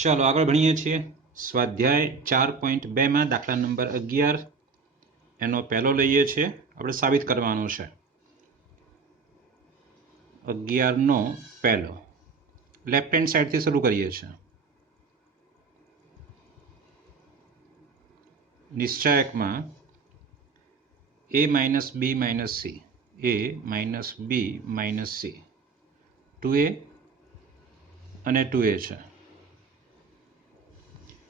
ચાલો આગળ ભણીએ છીએ સ્વાધ્યાય 4.2 માં દાખલા નંબર 11 એનો પહેલો લઈએ છીએ. આપણે સાબિત કરવાનો છે 11 નો પહેલો. લેફ્ટ હેન્ડ સાઈડથી શરૂ કરીએ છીએ. નિશ્ચાયકમાં a minus b minus c, a minus b minus c, 2a અને 2a છે.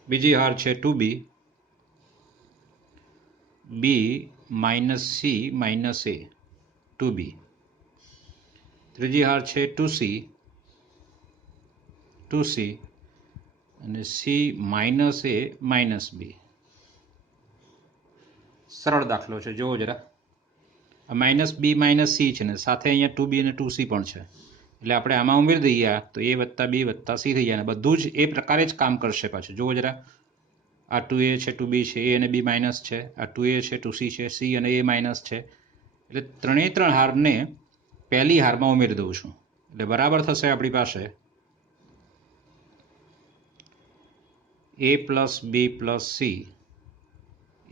બીજી હાર છે 2b, b minus c minus a, 2b. ત્રીજી હાર છે 2c, 2c અને c minus a minus b. સરળ દાખલો છે, જોવો જરા. માઇનસ b માઇનસ c છે ને સાથે અહીંયા 2b અને 2c પણ છે, એટલે આપણે આમાં ઉમેરી દઈએ તો a વત્તા b વત્તા c થઈ જાય અને બધું જ એ પ્રકારે જ કામ કરશે પાછું. જોવો જરા, આ 2a છે, 2b છે, a અને b માઇનસ છે, આ 2a છે, 2c છે, c અને a માઇનસ છે. એટલે ત્રણ હારને પહેલી હારમાં ઉમેરી દઉં છું એટલે બરાબર થશે આપણી પાસે a plus b plus c,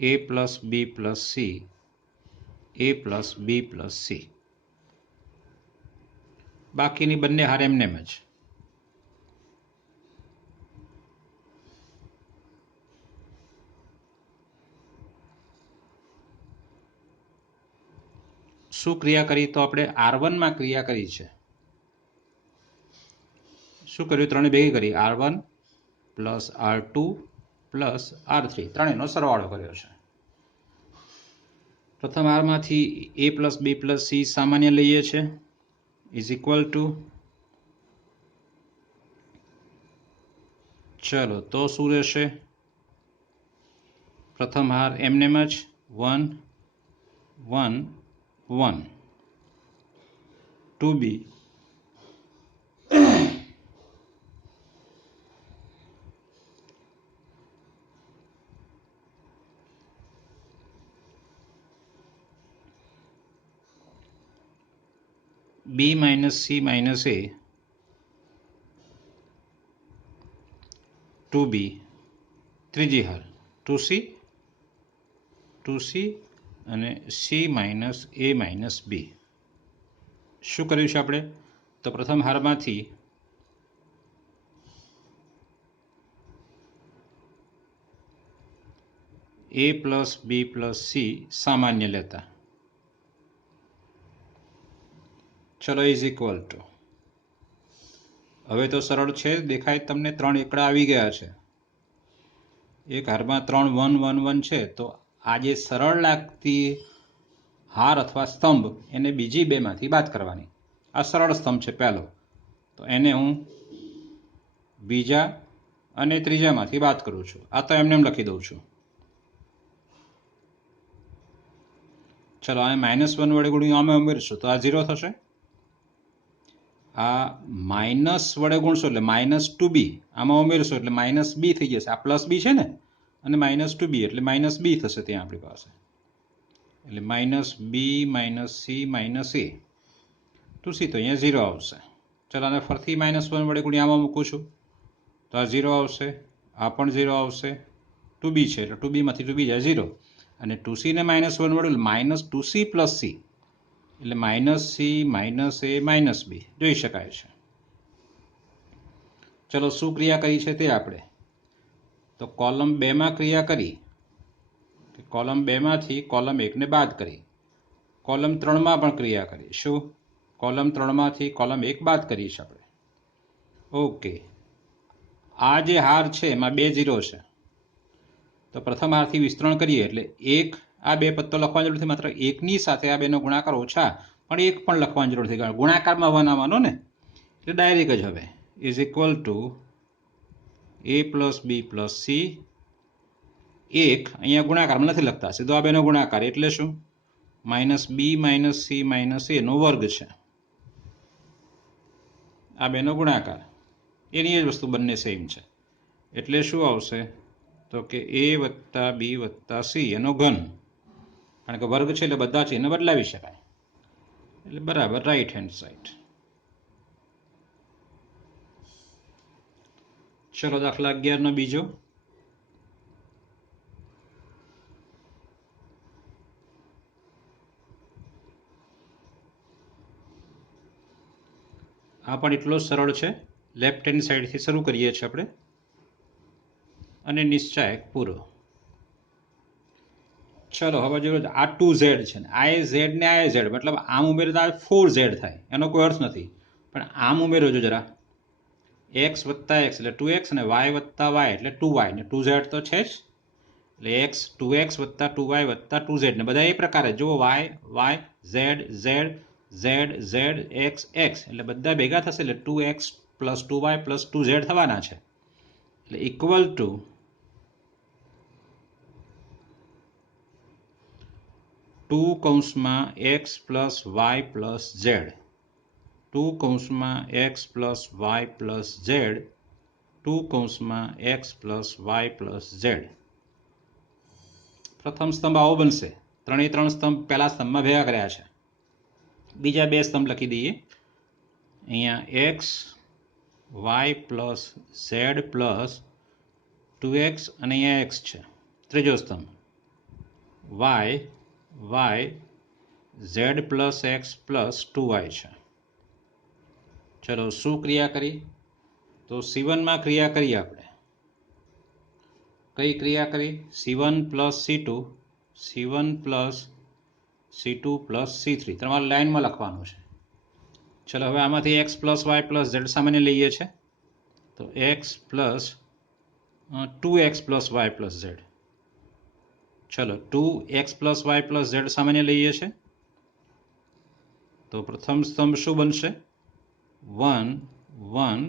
a plus b plus c, a plus b plus c. બાકીની બંને હાર એમનેમ જ. શું ક્રિયા કરી? તો આપણે R1 માં ક્રિયા કરી છે. શું કર્યું? ત્રણે ભેગી કરી, R1 plus R2 plus R3, ત્રણેયનો સરવાળો કર્યો છે. પ્રથમ હારમાંથી a plus b plus c સામાન્ય લઈએ છીએ, ઇઝ ઇક્વલ ટુ, ચલો તો શું રહેશે? પ્રથમ હાર એમનેમ જ 1 1 1, 2b b minus c minus a, 2b. ત્રીજી હાર 2c, 2c અને c minus a minus b. શું કર્યું છે આપણે? તો પ્રથમ હારમાંથી a plus b plus c સામાન્ય લેતા, ચલો ઇઝ ઇક્વલ ટુ, હવે તો સરળ છે, દેખાય તમને, ત્રણ એકડા આવી ગયા છે. એક હારમાં 3 1 1 1 છે, તો આ જે સરળ લાગતી હાર અથવા સ્તંભ એને બીજી બેમાંથી બાદ કરવાની. આ સરળ સ્તંભ છે પહેલો, તો એને હું બીજા અને ત્રીજામાંથી બાદ કરું છું. આ તો એમને એમ લખી દઉં છું. ચલો આ -1 વડે ગુણ્યું આમાં ઉમેરશું તો આ 0 થશે. આ માઇનસ વડે ગુણશો એટલે -2b, આમાં ઉમેરશો એટલે -b થઈ જશે. આ પ્લસ b છે ને, અને -2b એટલે -b થશે ત્યાં આપણી પાસે. એટલે -b minus c minus a, 2c તો અહીંયા 0 આવશે. ચલો આને ફરીથી -1 વડે ગુણ્યા આમાં મૂકું છું તો આ 0 આવશે, આ પણ 0 આવશે. 2b છે એટલે 2b માંથી 2b જાય 0, અને 2c ને -1 વડે -2c પ્લસ c એટલે -c minus a minus b જોઈ શકાય છે. ચલો શું ક્રિયા કરી છે તે આપણે તો કોલમ 2 માં ક્રિયા કરી, કોલમ 2 માંથી કોલમ 1 ને બાદ કરી. કોલમ 3 માં પણ ક્રિયા કરી. શું? કોલમ 3 માંથી કોલમ 1 બાદ કરી છે આપણે. ઓકે, આ જે હાર છે એમાં 2 0 છે, તો પ્રથમ હારથી વિસ્તરણ કરીએ એટલે 1, આ 2 પદ તો લખવાની જરૂર નથી, માત્ર 1 ની સાથે આ બેનો ગુણાકાર ઓછા પણ 1 પણ લખવાની જરૂર નથી, કારણ ગુણાકારમાં 1 આવવાનો ને, એટલે ડાયરેક્ટ જ હવે is equal two a plus b plus c. 1 અહીંયા ગુણાકારમાં નથી લખતા, સીધો આ બેનો ગુણાકાર એટલે શું? -b minus c minus a નો વર્ગ છે. આ બેનો ગુણાકાર, એની જ વસ્તુ બંને સેમ છે, એટલે શું આવશે? તો કે a વત્તા b વત્તા c એનો ઘન, કારણ કે વર્ગ છે એટલે બધા છે એને બદલાવી શકાય, એટલે બરાબર રાઈટ હેન્ડ સાઈડ. ચલો દાખલા 11નો બીજો. આ પણ એટલો સરળ છે. લેફ્ટ હેન્ડ સાઈડથી શરૂ કરીએ છીએ આપણે અને નિશ્ચાયક પૂરો. ચલો હવે જો આ 2z છે ને આ ઝેડ ને આ ઝેડ, મતલબ આમ ઉમેરો તો 4z થાય, એનો કોઈ અર્થ નથી. પણ આમ ઉમેરો જો જરા, x વત્તા x એટલે 2x અને y વત્તા y એટલે 2y ને 2z તો છે જ, એટલે x 2x વત્તા 2y વત્તા 2z ને બધા એ પ્રકારે જુઓ, y y z z z z x x એટલે બધા ભેગા થશે એટલે 2x plus 2y plus 2z થવાના છે. એટલે ઇક્વલ ટુ 2 કૌંસમાં x plus Y plus Z, 2 કૌંસમાં x plus Y plus Z, 2 કૌંસમાં x plus Y plus Z. પ્રથમ સ્તંભ આવો બનશે. ત્રણેય ત્રણ સ્તંભ પહેલા સ્તંભમાં ભેગા કર્યા છે. બીજા બે સ્તંભ લખી દઈએ. અહીંયા x Y plus Z plus 2x અને અહીંયા x છે. ત્રીજો સ્તંભ y y z plus X plus 2y છે. ચલો શું ક્રિયા કરી? તો C1માં ક્રિયા કરી આપણે. કઈ ક્રિયા કરી? C1 plus C2, C1 plus C2 plus C3 તમારે લાઇનમાં લખવાનું છે. ચલો હવે આમાંથી x plus Y plus Z સામાન્ય લઈએ છીએ તો x plus 2x plus Y plus Z. ચલો 2x plus Y plus Z સામાન્ય લઈએ છીએ તો પ્રથમ સ્તંભ શું બનશે? 1 1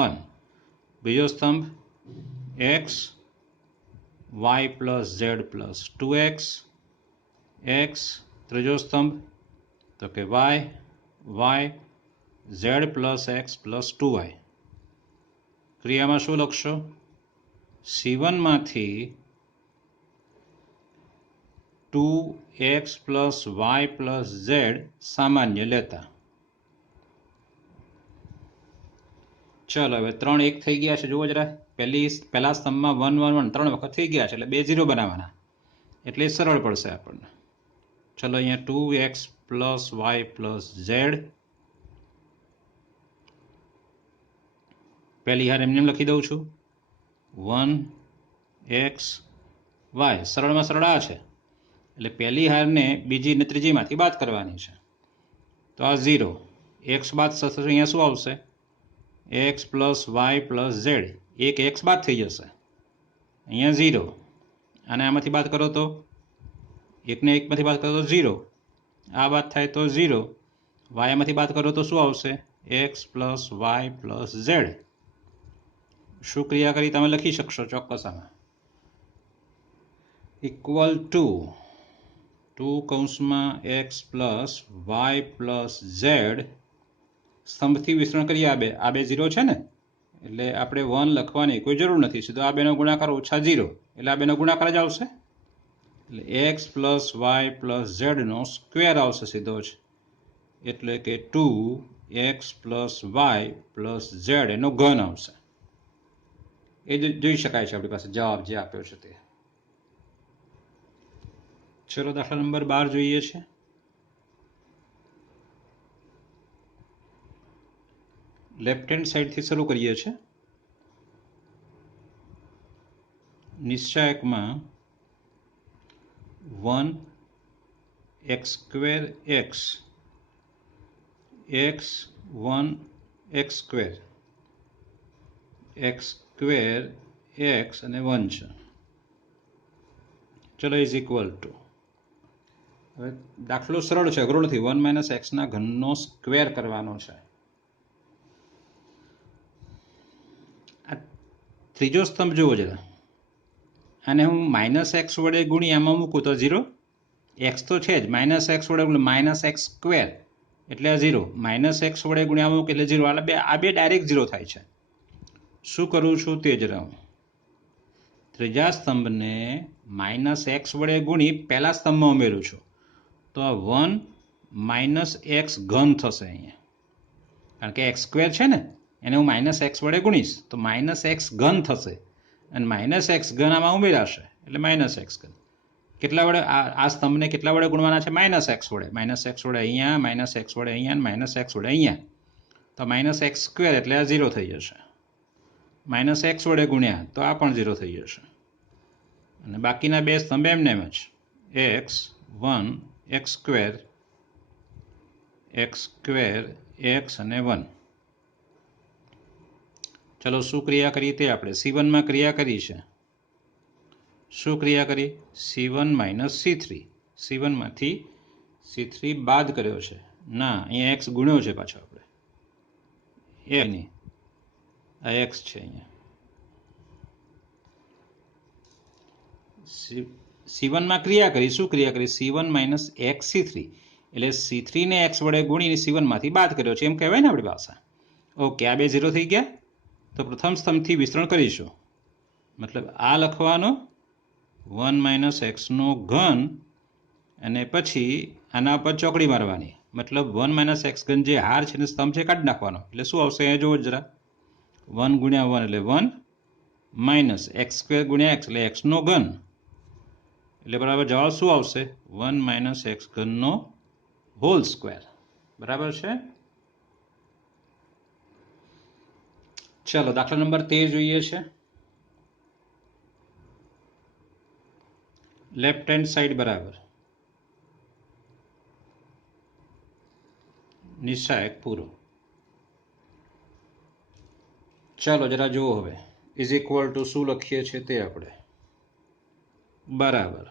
1. બીજો સ્તંભ x y plus Z plus 2x x. ત્રીજો સ્તંભ તો કે y y z plus X plus 2y. ક્રિયામાં શું લખશો? C1માંથી 2x plus Y plus Z સામાન્ય લેતા. ચલો હવે 3 1 થઈ ગયા છે. જુઓ જરા, પહેલા સ્તંભમાં 1 1 1 3 વખત થઈ ગયા છે એટલે 2 0 બનાવવાના, એટલે સરળ પડશે આપણને. ચલો અહીંયા 2x plus Y plus Z, પહેલી હાર એમને લખી દઉં છું 1x y. સરળમાં સરળ આ છે એટલે પહેલી હારને બીજી ને ત્રીજીમાંથી બાદ કરવાની છે તો આ 0. x બાદ થશે અહીંયા શું આવશે? x plus Y plus Z. એક x બાદ થઈ જશે, અહીંયા 0. અને આમાંથી બાદ કરો તો એકને એકમાંથી બાદ કરો તો 0, આ બાદ થાય તો 0. વાયમાંથી બાદ કરો તો શું આવશે? x plus Y plus Z. શું ક્રિયા કરી તમે લખી શકશો ચોક્કસ આમાં. ઇક્વલ ટુ 2 કૌંસમાં x plus Y plus Z. સ્તંભથી વિસ્તરણ કરીએ. આ બે 0 છે ને એટલે આપણે 1 લખવાની કોઈ જરૂર નથી. સીધો આ બેનો ગુણાકાર ઓછા 0 એટલે આ બેનો ગુણાકાર જ આવશે. એટલે x પ્લસ વાય પ્લસ ઝેડનો સ્ક્વેર આવશે સીધો જ, એટલે કે 2x plus Y plus Z એનો ઘન આવશે. એ જોઈ શકાય છે આપણી પાસે જવાબ જે આપ્યો છે તે. ચલો દાખલા નંબર 12 જોઈએ છે. લેફ્ટ હેન્ડ સાઈડથી શરૂ કરીએ છીએ. નિશ્ચાયકમાં 1x square x x 1 x square x square x અને 1 છે. ચલો ઇઝ ઇક્વલ ટુ, હવે દાખલો સરળ છે, અઘરો નથી. 1 માઇનસ એક્સના ઘનનો સ્ક્વેર કરવાનો છે. આ ત્રીજો સ્તંભ જુઓ જરા, અને હું માઇનસ એક્સ વડે ગુણી આમાં મૂકું તો 0. એક્સ તો છે જ, માઇનસ એક્સ વડે માઇનસ એક્સ સ્ક્વેર એટલે આ 0. માઇનસ એક્સ વડે ગુણી આમાં મૂકું એટલે 0. આ બે ડાયરેક્ટ 0 થાય છે. શું કરું છું તે જરા હું ત્રીજા સ્તંભને માઇનસ એક્સ વડે ગુણી પહેલા સ્તંભમાં ઉમેરું છું તો આ 1 માઇનસ એક્સ ઘન થશે અહીંયા, કારણ કે એક્સ સ્ક્વેર છે ને એને હું માઇનસ એક્સ વડે ગુણીશ તો માઇનસ એક્સ ઘન થશે અને માઇનસ એક્સ ઘન આમાં ઉમેરાશે એટલે માઇનસ એક્સ ઘન. કેટલા વડે આ સ્તંભને કેટલા વડે ગુણવાના છે? માઇનસ એક્સ વડે. માઇનસ એક્સ વડે અહીંયા, માઇનસ એક્સ વડે અહીંયા અને માઇનસ એક્સ વડે અહીંયા. તો માઇનસ એક્સ સ્ક્વેર એટલે આ 0 થઈ જશે. માઇનસ એક્સ વડે ગુણ્યા તો આ પણ 0 થઈ જશે. અને બાકીના બે સ્તંભ એમને એમ જ એક્સ 1 એક્સ સ્ક્વેર એક્સ અને 1. ચલો શું ક્રિયા કરી તે આપણે C1માં ક્રિયા કરી છે. શું ક્રિયા કરી? C1 minus C3. C1માંથી C3 બાદ કર્યો છે. ના, અહીંયા એક્સ ગુણ્યો છે પાછો આપણે. એ નહીં, આ એક્સ છે અહીંયા. C1માં ક્રિયા કરી. શું ક્રિયા કરી? C1 માઇનસ એક્સ C3 એટલે C3 ને એક્સ વડે ગુણીને C1માંથી બાદ કર્યો છે એમ કહેવાય ને આપણી ભાષા. ઓકે, આ બે 0 થઈ ગયા. તો પ્રથમ સ્તંભથી વિસ્તરણ કરીશું. મતલબ આ લખવાનો 1 માઇનસ એક્સનો ઘન અને પછી આના પર ચોકડી મારવાની. મતલબ 1 માઇનસ એક્સ ઘન જે હાર છે ને સ્તંભ છે કાઢી નાખવાનો. એટલે શું આવશે અહીંયા જોવો જરા. 1 ગુણ્યા 1 એટલે 1 માઇનસ એક્સ સ્ક્વેર ગુણ્યા એક્સ એટલે એક્સનો ઘન એટલે બરાબર જવાબ શું આવશે? 1 માઇનસ એક્સ ઘનનો હોલ સ્ક્વેર. બરાબર છે. ચલો દાખલા નંબર 13 જોઈએ છે. લેફ્ટ હેન્ડ સાઈડ બરાબર. નિશાયક પૂરો. ચાલો જરા જુઓ હવે. ઇઝ ઇક્વલ ટુ શું લખીએ છીએ તે આપણે. બરાબર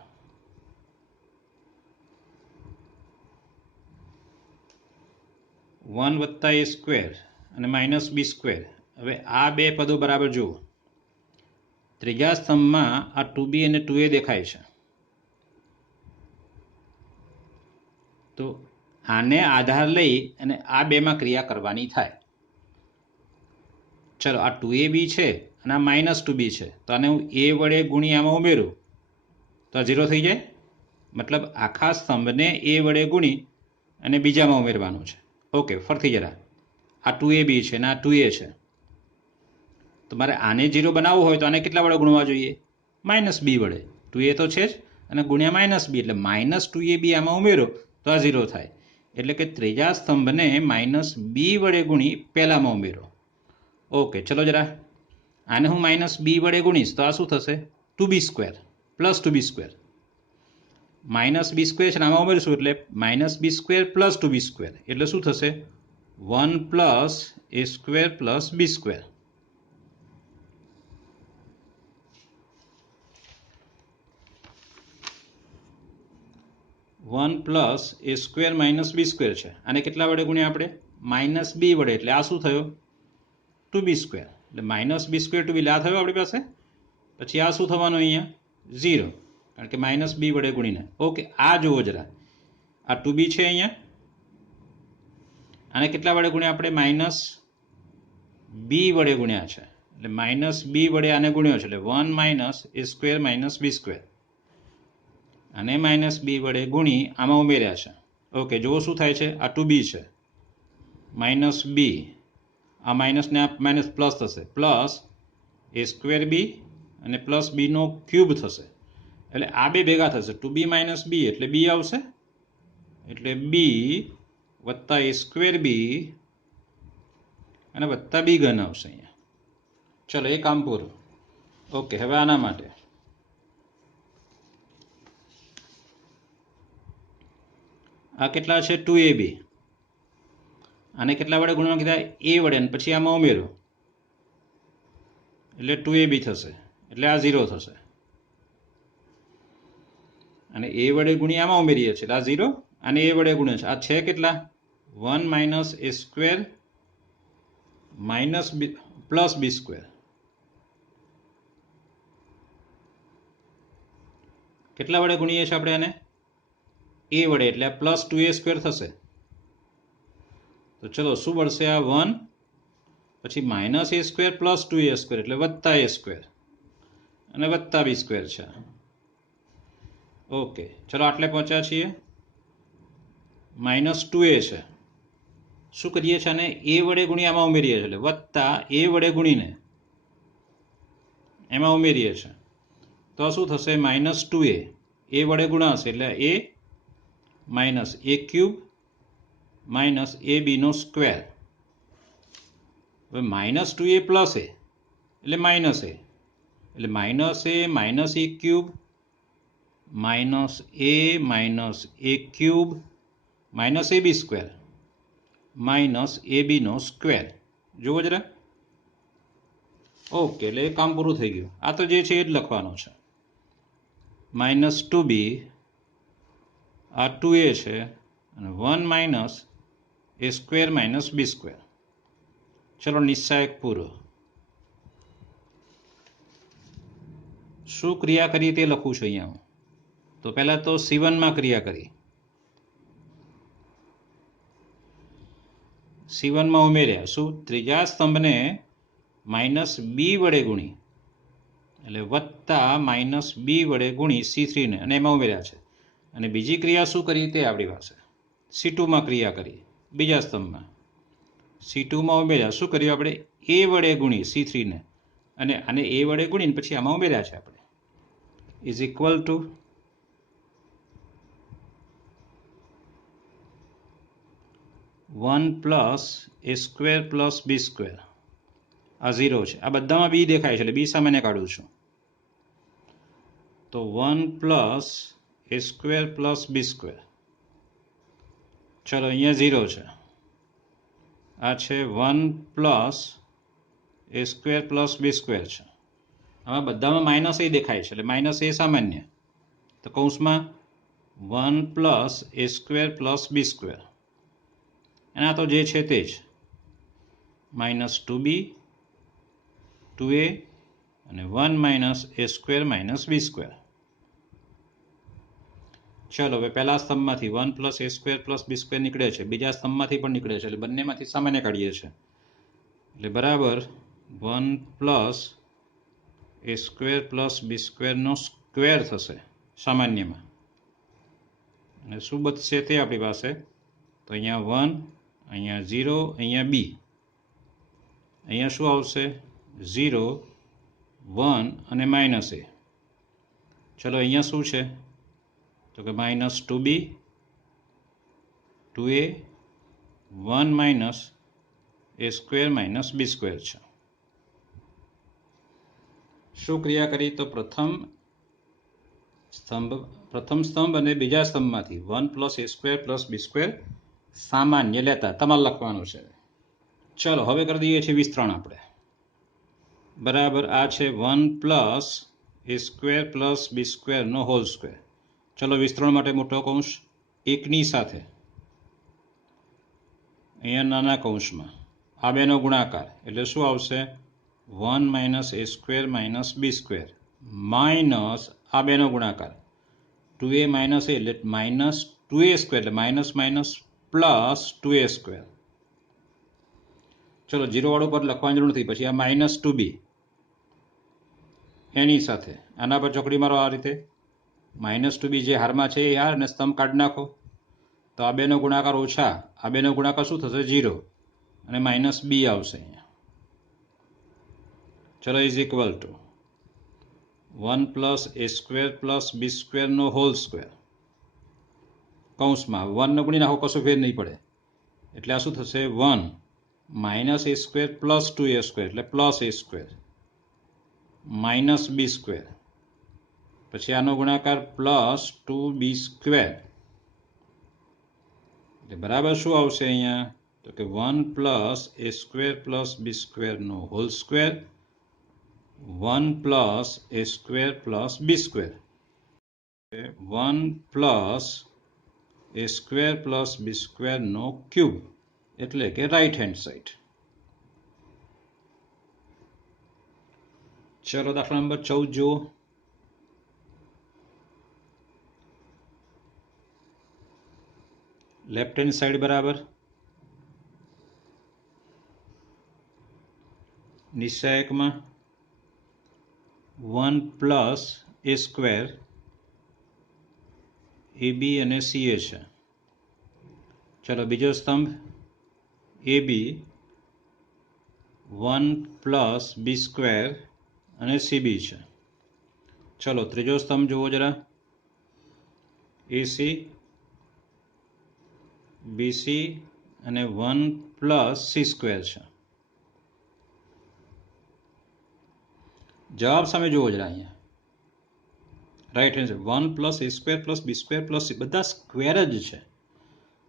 1 વત્તા a સ્ક્વેર અને માઇનસ b સ્ક્વેર. હવે આ બે પદો બરાબર જુઓ. ત્રીજા સ્તંભમાં આ 2b અને 2a દેખાય છે. તો આને આધાર લઈ અને આ બેમાં ક્રિયા કરવાની થાય. ચલો આ 2ab છે અને આ માઇનસ 2b છે તો આને હું a વડે ગુણી આમાં ઉમેરું તો આ 0 થઈ જાય. મતલબ આખા સ્તંભને a વડે ગુણી અને બીજામાં ઉમેરવાનું છે. ઓકે, ફરતી જરા. આ 2ab છે અને આ 2a છે. તો મારે આને 0 બનાવવું હોય તો આને કેટલા વડે ગુણવા જોઈએ? માઇનસ b વડે. 2a તો છે જ અને ગુણ્યા માઇનસ b એટલે માઇનસ 2ab આમાં ઉમેરો તો આ 0 થાય. એટલે કે ત્રીજા સ્તંભને માઇનસ b વડે ગુણી પહેલામાં ઉમેરો. ઓકે, ચલો જરા આને હું માઇનસ b વડે ગુણીશ તો આ શું થશે? 2b square plus 2b square. Minus b square છે આમાં ઉમેરશું એટલે minus b square plus 2b square એટલે શું થશે? 1 plus a square plus b square. One plus A square minus B square છે. આને કેટલા વડે ગુણ્યા આપણે? માઇનસ બી વડે એટલે આ શું થયો? 2b square. એટલે માઇનસ બી સ્ક્વેર 2b આ થયો આપણી પાસે. પછી આ શું થવાનું અહીંયા? 0 કારણ કે માઇનસ બી વડે ગુણીને. ઓકે, આ જુઓ જરા. આ 2b છે અહીંયા. આને કેટલા વડે ગુણ્યા આપણે? માઇનસ બી વડે ગુણ્યા છે એટલે માઇનસ બી વડે આને ગુણ્યો છે એટલે 1 માઇનસ એ સ્ક્વેર માઇનસ બી સ્ક્વેર. અને માઇનસ બી વડે ગુણી આમાં ઉમેર્યા છે. ઓકે, જુઓ શું થાય છે. આ 2b છે માઇનસ બી, આ માઇનસને આ માઇનસ પ્લસ થશે પ્લસ એ સ્ક્વેર બી અને પ્લસ બીનો ક્યુબ થશે એટલે આ બે ભેગા થશે. 2b માઇનસ બી એટલે બી આવશે એટલે બી વત્તા એ સ્ક્વેર બી અને વત્તા બી ઘન આવશે અહીંયા. ચલો એ કામ પૂરું. ઓકે, હવે આના માટે આ કેટલા છે? 2ab. આને કેટલા વડે ગુણવા કીધા? a વડે અને પછી આમાં ઉમેરો એટલે 2ab થશે એટલે આ 0 થશે. અને a વડે ગુણી આમાં ઉમેરીએ છીએ એટલે આ 0 અને a વડે ગુણે છે. આ છે કેટલા? 1 માઇનસ એ સ્ક્વેર માઇનસ બી પ્લસ બી સ્ક્વેર. કેટલા વડે ગુણીએ છીએ આપણે આને? a વડે એટલે આ પ્લસ 2a સ્ક્વેર થશે. તો ચલો શું મળશે? આ 1 પછી માઇનસ એ સ્ક્વેર પ્લસ 2a સ્ક્વેર એટલે વત્તા એ સ્ક્વેર અને વત્તા બી સ્ક્વેર છે. ઓકે, ચલો આટલે પહોંચ્યા છીએ. માઇનસ 2a છે શું કરીએ છીએ અને એ વડે ગુણી આમાં ઉમેરીએ છીએ એટલે વત્તા એ વડે ગુણીને એમાં ઉમેરીએ છીએ તો શું થશે -2a એ વડે ગુણાશે એટલે a minus a cube minus a બીનો સ્ક્વેર. હવે -2a પ્લસ a એટલે માઇનસ a એટલે minus a cube minus a cube minus a B square minus a બીનો સ્ક્વેર. જુઓ જરા. ઓકે, એટલે એ કામ પૂરું થઈ ગયું. આ તો જે છે એ જ લખવાનું છે. -2b આ 2a છે અને 1 minus a square minus B square. ચલો નિશ્ચાયક પૂરો. શું ક્રિયા કરી તે લખું છું અહીંયા હું. તો પહેલા તો C1 માં ક્રિયા કરી. C1 માં ઉમેર્યા શું ત્રીજા સ્તંભને -b વડે ગુણી એટલે વત્તા -b વડે ગુણી C3 ને અને એમાં ઉમેર્યા છે. અને બીજી ક્રિયા શું કરી તે આપણી પાસે C2 માં ક્રિયા કરી. બીજા સ્તંભમાં C2 માં ઉમેર્યા શું કર્યું આપણે a વડે ગુણી C3 ને અને આને a વડે ગુણીને પછી આમાં ઉમેર્યા છે આપણે is equal to one plus A square plus B square. आ 0 છે. આ બધામાં બી દેખાય છે એટલે બી સામાન્ય કાઢું છું તો 1 plus A square plus B square. ચલો અહીંયા 0 છે. આ છે 1 plus A square plus B square છે. આમાં બધામાં માઇનસ એ દેખાય છે એટલે માઇનસ એ સામાન્ય તો કૌંસમાં 1 plus A square plus B square અને આ તો જે છે તે જ -2b 2a અને 1 માઇનસ એ સ્ક્વેર માઇનસ બી સ્ક્વેર. ચલો હવે પહેલા સ્તંભમાંથી 1 plus A square plus B square નીકળે છે. બીજા સ્તંભમાંથી પણ નીકળે છે એટલે બંનેમાંથી સામાન્ય કાઢીએ છીએ એટલે બરાબર 1 plus A square plus B સ્ક્વેરનો square થશે સામાન્યમાં. અને શું બચશે તે આપણી પાસે તો અહીંયા 1 અહીંયા 0 અહીંયા બી અહીંયા શું આવશે 0 1 અને માઇનસ એ. ચલો અહીંયા શું છે તો કે -2b 2a 1 માઇનસ એ સ્ક્વેર માઇનસ બી સ્ક્વેર છે. શું ક્રિયા કરી તો પ્રથમ સ્તંભ અને બીજા સ્તંભમાંથી 1 plus A square plus B square સામાન્ય લેતા તમારે લખવાનું છે. ચલો હવે કરી દઈએ છીએ વિસ્તરણ આપણે. બરાબર આ છે 1 plus A square plus B સ્ક્વેરનો હોલ સ્ક્વેર. ચલો વિસ્તરણ માટે મોટો કૌંસ એકની સાથે અહીંયા નાના કૌંસમાં આ બેનો ગુણાકાર એટલે શું આવશે 1 માઇનસ એ square minus B square minus આ બેનો ગુણાકાર 2a માઇનસ એ એટલે માઇનસ 2a સ્ક્વેર એટલે minus minus plus 2a square. ચલો 0 વાળું પર લખવાની જરૂર નથી. પછી આ -2b એની સાથે આના પર ચોકડી મારો આ રીતે -2b જે હારમાં છે એ હાર અને સ્તંભ કાઢી નાખો તો આ બેનો ગુણાકાર ઓછા આ બેનો ગુણાકાર શું થશે 0 અને -b આવશે અહીંયા. ચલો is equal to 1 plus A square plus B સ્ક્વેરનો હોલ સ્ક્વેર કૌંસમાં 1 ને ગુણી નાખો કશું ફેર નહીં પડે એટલે આ શું થશે 1 માઇનસ એ સ્ક્વેર પ્લસ 2a સ્ક્વેર એટલે plus A square minus B square પછી આનો ગુણાકાર પ્લસ 2b સ્ક્વેર એટલે બરાબર શું આવશે અહીંયા તો કે 1 plus A square plus B સ્ક્વેરનો whole square 1 plus A square plus B square 1 plus A square plus B સ્ક્વેરનો cube એટલે કે રાઈટ હેન્ડ સાઈડ. ચલો દાખલા નંબર 14 જુઓ. લેફ્ટ હેન્ડ સાઈડ બરાબર નિશ્ચાયકમાં 1 પ્લસ એ સ્ક્વેર એ બી અને સી એ છે. ચલો બીજો સ્તંભ એ બી 1 પ્લસ બી સ્ક્વેર અને સી બી છે. ચલો ત્રીજો સ્તંભ જુઓ જરા. એસી બીસી અને 1 પ્લસ સી સ્ક્વેર છે. જવાબ સામે જુઓ જરા અહીંયા. Right hand side 1 plus A square plus B square plus C બધા સ્ક્વેર જ છે.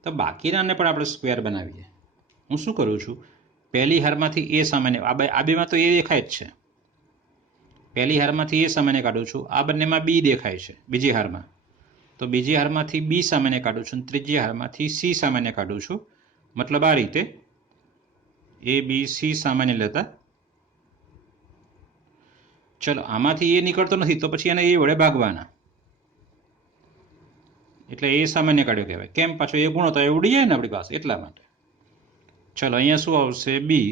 તો બાકીનાને પણ આપણે સ્ક્વેર બનાવીએ. હું શું કરું છું, પહેલી હારમાંથી એ સામાન્ય, આ બેમાં તો એ દેખાય જ છે. પહેલી હારમાંથી એ સામાન્ય કાઢું છું, આ બંનેમાં બી દેખાય છે બીજી હારમાં, તો બીજી હારમાંથી બી સામાન્ય કાઢું છું, ત્રીજી હારમાંથી સી સામાન્ય કાઢું છું. મતલબ આ રીતે એ બી સી સામાન્ય લેતા. ચલો આમાંથી એ નીકળતો નથી તો પછી એને એ વડે ભાગવાના, એટલે એ સામાન્ય કાઢ્યો કહેવાય. કેમ? પાછો એ ગુણો તો એ ઉડી જાય ને આપણી પાસે, એટલા માટે. ચલો અહીંયા શું આવશે? બી,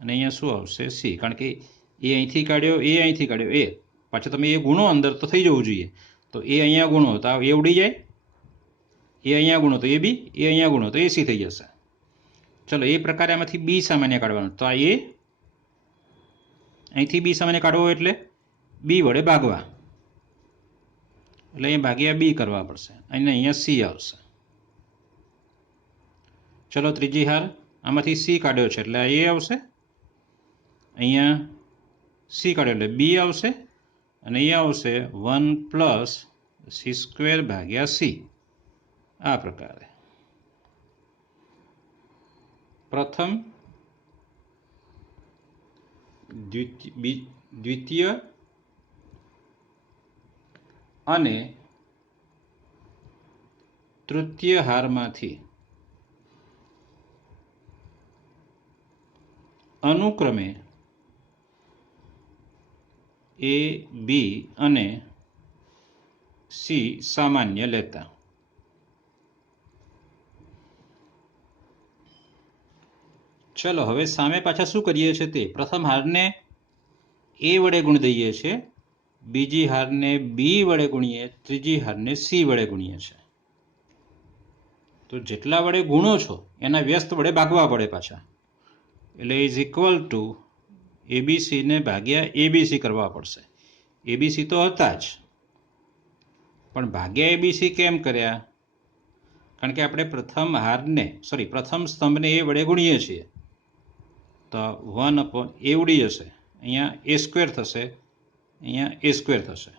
અને અહીંયા શું આવશે? સી. કારણ કે એ અહીંથી કાઢ્યો, એ અહીંથી કાઢ્યો, એ પાછો તમે એ ગુણો અંદર તો થઈ જવું જોઈએ. તો એ અહીંયા ગુણો તો એ ઉડી જાય, એ અહીંયા ગુણો તો એ બી, એ અહીંયા ગુણો તો એ સી થઈ જશે. ચલો એ પ્રકારે આમાંથી બી સામાન્ય કાઢવાનું. તો આ એ અહીંથી બી સામાન્ય કાઢવો એટલે બી વડે ભાગવા, એટલે અહીંયા ભાગ્યા બી કરવા પડશે, અને અહીંયા સી આવશે. ચલો ત્રીજી હાર, આમાંથી સી કાઢ્યો છે એટલે એ આવશે, અહીંયા સી કાઢ્યો એટલે બી આવશે, અને અહીંયા આવશે 1 પ્લસ સી સ્ક્વેર ભાગ્યા સી. આ પ્રકારે પ્રથમ, દ્વિતીય અને તૃતીય હારમાંથી અનુક્રમે એ બી અને સી સામાન્ય લેતા. ચલો હવે સામે પાછા શું કરીએ છીએ તે પ્રથમ હારને એ વડે ગુણી દઈએ છીએ, બીજી હારને બી વડે ગુણીએ, ત્રીજી હારને સી વડે ગુણીએ છીએ. તો જેટલા વડે ગુણો છો એના વ્યસ્ત વડે ભાગવા પડે પાછા, એટલે ઇઝ ઇક્વલ ટુ એબીસીને ભાગ્યા એબીસી કરવા પડશે. એબીસી તો હતા જ, પણ ભાગ્યા એબીસી કેમ કર્યા? કારણ કે આપણે પ્રથમ સ્તંભને એ વડે ગુણીએ છીએ, તો 1 અપોન એ ઉડી જશે, અહીંયા એ સ્ક્વેર થશે, અહીંયા એ સ્ક્વેર થશે.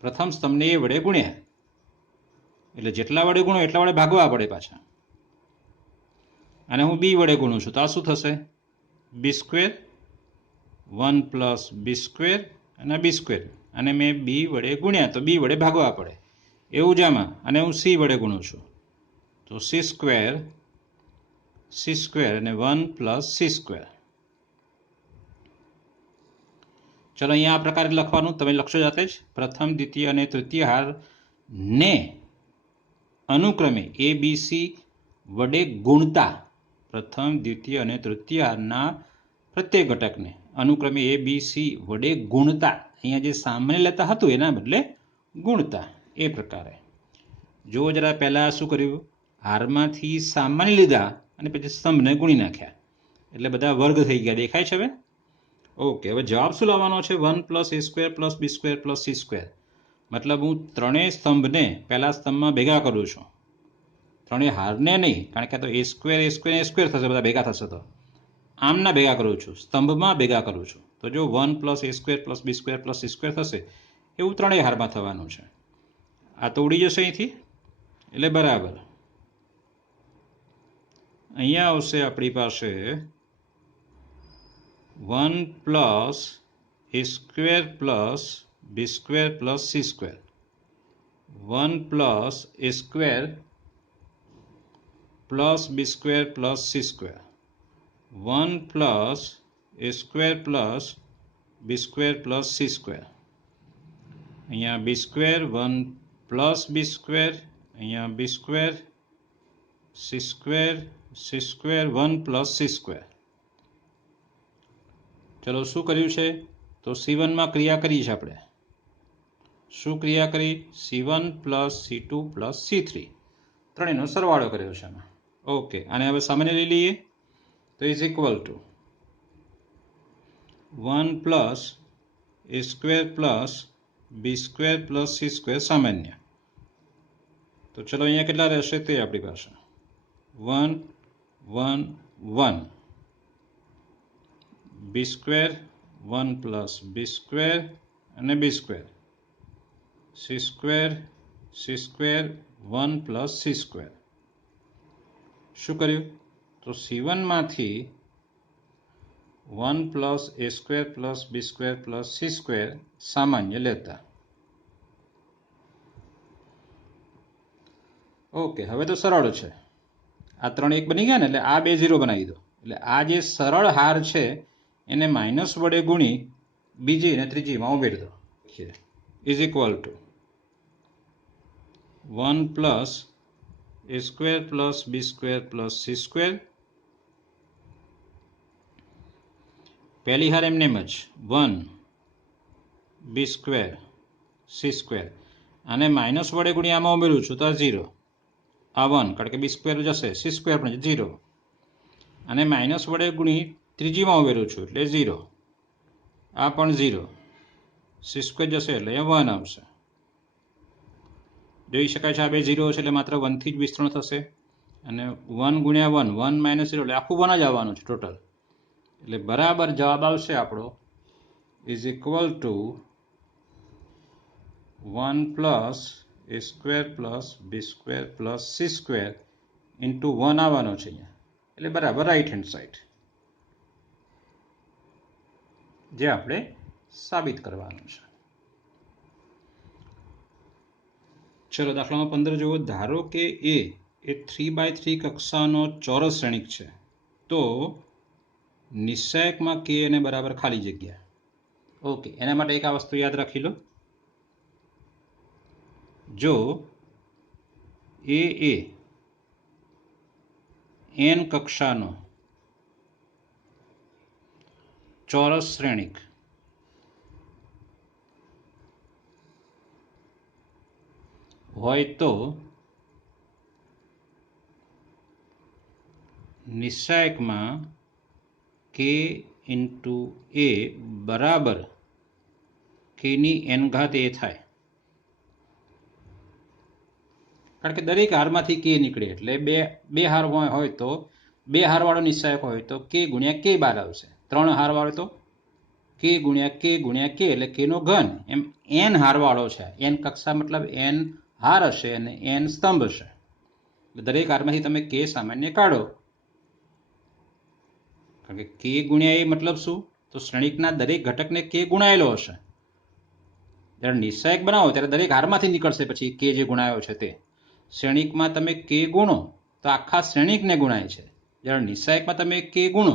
પ્રથમ સ્તંભને એ વડે ગુણ્યા એટલે જેટલા વડે ગુણો એટલા વડે ભાગવા પડે પાછા. અને હું બી વડે ગુણું છું તો આ શું થશે? બી સ્ક્વેર, 1 પ્લસ બી સ્ક્વેર અને બી સ્ક્વેર, અને મેં બી વડે ગુણ્યા તો બી વડે ભાગવા પડે એવું જ આમાં. અને હું સી વડે ગુણું છું તો સી સ્ક્વેર અને 1 પ્લસ સી સ્ક્વેર. ચલો અહીંયા આ પ્રકારે લખવાનું, તમે લખશો જાતે જ. પ્રથમ, દ્વિતીય અને તૃતીય હાર ને અનુક્રમે એ બી સી વડે ગુણતા, પ્રથમ, દ્વિતીય અને તૃતીય હારના પ્રત્યેક ઘટકને અનુક્રમે એ બી સી વડે ગુણતા, અહીંયા જે સામાન્ય લેતા હતું એના બદલે ગુણતા. એ પ્રકારે જુઓ જરા. પહેલા શું કર્યું? હારમાંથી સામાન્ય લીધા અને પછી સ્તંભને ગુણી નાખ્યા, એટલે બધા વર્ગ થઈ ગયા. દેખાય છે હવે? ઓકે, હવે જવાબ શું લાવવાનો છે? 1 plus A square plus B square plus C square. મતલબ હું ત્રણેય સ્તંભને પહેલા સ્તંભમાં ભેગા કરું છું, ત્રણેય હારને નહીં, કારણ કે તો એ સ્ક્વેર થશે, બધા ભેગા થશે, તો આમના ભેગા કરું છું, સ્તંભમાં ભેગા કરું છું. તો જો 1 plus A square plus B square plus C square થશે, એવું ત્રણેય હારમાં થવાનું છે. આ તો ઉડી જશે અહીંથી, એટલે બરાબર. અહીંયા આવશે આપણી પાસે 1 plus A square plus B square plus C square, 1 plus A square plus B square plus C square, 1 plus A square plus B square plus C square. અહીંયા B square, 1 plus B square, અહીંયા B square, C square 1 plus C square. ચલો શું કર્યું છે? તો C1માં ક્રિયા કરી છે આપણે. શું ક્રિયા કરી? C1 plus C2 plus C3, ત્રણેયનો સરવાળો કર્યો છે આમાં. ઓકે, આને હવે સામાન્ય લઈ લઈએ. તો is equal to 1 plus a square plus b square plus c square સામાન્ય. તો ચલો અહીંયા કેટલા રહેશે તે આપણી પાસે 1 1 1 b square 1 plus b square અને b square c square 1 plus c square. શું કર્યું? તો c1 માંથી 1 plus a square plus b square plus c square સામાન્ય લેતા. ઓકે, હવે તો સરળ છે. આ 3 1 બની ગયા ને, એટલે આ 2 0 બનાવી દો. એટલે આ જે સરળ હાર છે એને માઇનસ વડે ગુણી બીજી અને ત્રીજીમાં ઉમેરી દો. Is equal to 1 plus a square plus b square plus c square. પહેલી હાર એમને જ 1 b સ્ક્વેર c સ્ક્વેર, આને માઇનસ વડે ગુણી આમાં ઉમેરું છું તો આ 0, આ 1 કારણ કે b સ્ક્વેર જશે, c સ્ક્વેર પણ 0, અને માઇનસ વડે ગુણી ત્રીજીમાં ઉમેરું છું એટલે 0, આ પણ 0, c સ્ક્વેર જશે એટલે અહીંયા 1 આવશે. જોઈ શકાય છે આ બે 0 છે એટલે માત્ર 1 થી જ વિસ્તરણ થશે, અને 1 ગુણ્યા 1 1 માઇનસ 0 એટલે આખું 1 જ આવવાનું છે ટોટલ. એટલે બરાબર જવાબ આવશે આપણો is equal to 1 plus a square plus b square plus c square into 1 આવવાનો છે અહીંયા. એટલે બરાબર રાઈટ હેન્ડ સાઈડ, જે આપણે સાબિત કરવાનું છે. ચલો દાખલામાં 15 જુઓ. ધારો કે એ 3x3 કક્ષાનો ચોરસ શ્રેણિક છે, તો નિશ્ચાયકમાં કે અને બરાબર ખાલી જગ્યા. ઓકે, એના માટે એક આ વસ્તુ યાદ રાખી લો. જો એ n કક્ષાનો ચોરસ શ્રેણિક હોય તો નિશ્ચાયકમાં k ઇન્ટુ a બરાબર k ની n ઘાત a થાય. કારણ કે દરેક હારમાંથી k નીકળે એટલે બે હાર હોય તો બે હારવાળો નિશ્ચાયક હોય તો k ગુણ્યા k બાર આવશે. 3 હારવાળો તો k ગુણ્યા k એટલે k નો ઘન. એમ n હારવાળો છે. n કક્ષા મતલબ n હાર હશે અને n સ્તંભ હશે. દરેક હારમાંથી તમે k સામાન્ય કાઢો. કારણ કે k ગુણ્યા a મતલબ શું? તો શ્રેણિકના દરેક ઘટકને k ગુણાયેલો હશે. જ્યારે નિશ્ચાયક બનાવો ત્યારે દરેક હારમાંથી નીકળશે પછી k જે ગુણાયો છે તે. શ્રેણિકમાં તમે k ગુણો તો આખા શ્રેણિકને ગુણાય છે. જ્યારે નિશ્ચાયકમાં તમે k ગુણો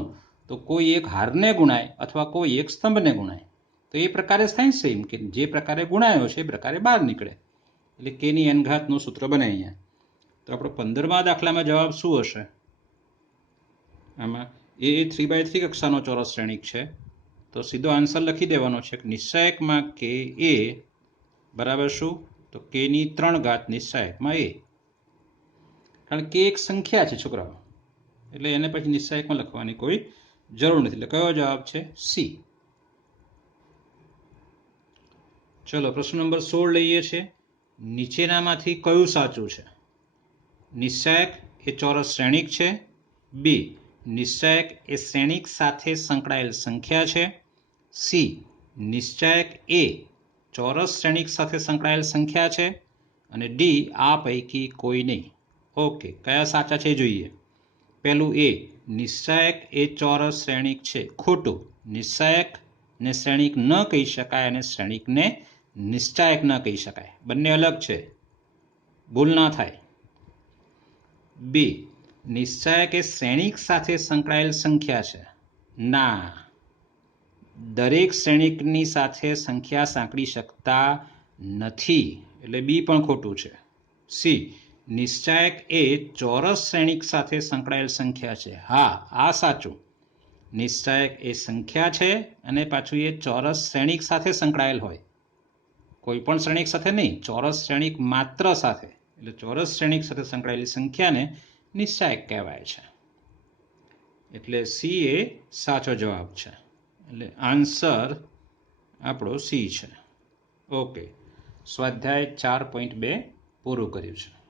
તો કોઈ એક હારને ગુણાય અથવા કોઈ એક સ્તંભને ગુણાય. તો એ પ્રકારે થાય સેમ કે જે પ્રકારે ગુણાયો છે એ પ્રકારે બહાર નીકળે. એટલે k ની n ઘાતનું સૂત્ર બને અહીંયા. તો આપણો 15મા દાખલામાં જવાબ શું હશે? આમાં એ 3x3 કક્ષાનો ચોરસ શ્રેણિક છે, તો સીધો આન્સર લખી દેવાનો છે કે નિશ્ચાયકમાં k a બરાબર શું? તો k ની 3 ઘાત નિશ્ચાયકમાં a. કારણ કે એક સંખ્યા છે છોકરાઓ, એટલે એને પછી નિશ્ચાયકમાં લખવાની કોઈ જરૂર નથી. એટલે કયો જવાબ છે? સી. ચલો પ્રશ્ન નંબર 16 લઈએ છે. નીચેનામાંથી કયું સાચું છે? નિશ્ચાયક એ ચોરસ શ્રેણિક છે. બી, નિશ્ચાયક એ શ્રેણિક સાથે સંકળાયેલ સંખ્યા છે. સી, નિશ્ચાયક એ ચોરસ શ્રેણિક સાથે સંકળાયેલ સંખ્યા છે. અને ડી, આ પૈકી કોઈ નહીં. ઓકે, કયા સાચા છે જોઈએ. પહેલું એ, નિશ્ચાયક એ ચોરસ શ્રેણિક છે. ખોટું. નિશ્ચાયકને શ્રેણિક ન કહી શકાય અને શ્રેણિકને નિશ્ચાયક ન કહી શકાય. બંને અલગ છે, ભૂલ ના થાય. બી, નિશ્ચાયક એ શ્રેણિક સાથે સંકળાયેલ સંખ્યા છે. ના, દરેક શ્રેણિકની સાથે સંખ્યા સાંકળી શકતા નથી, એટલે બી પણ ખોટું છે. સી, નિશ્ચાયક એ ચોરસ શ્રેણિક સાથે સંકળાયેલ સંખ્યા છે. હા, આ સાચું. નિશ્ચાયક એ સંખ્યા છે અને પાછું એ ચોરસ શ્રેણિક સાથે સંકળાયેલ હોય. કોઈ પણ શ્રેણિક સાથે નહીં, ચોરસ શ્રેણિક માત્ર સાથે. એટલે ચોરસ શ્રેણિક સાથે સંકળાયેલી સંખ્યાને નિશ્ચાયક કહેવાય છે. એટલે સી એ સાચો જવાબ છે. એટલે આન્સર આપણો સી છે. ઓકે, સ્વાધ્યાય 4.2 પૂરું કર્યું છે.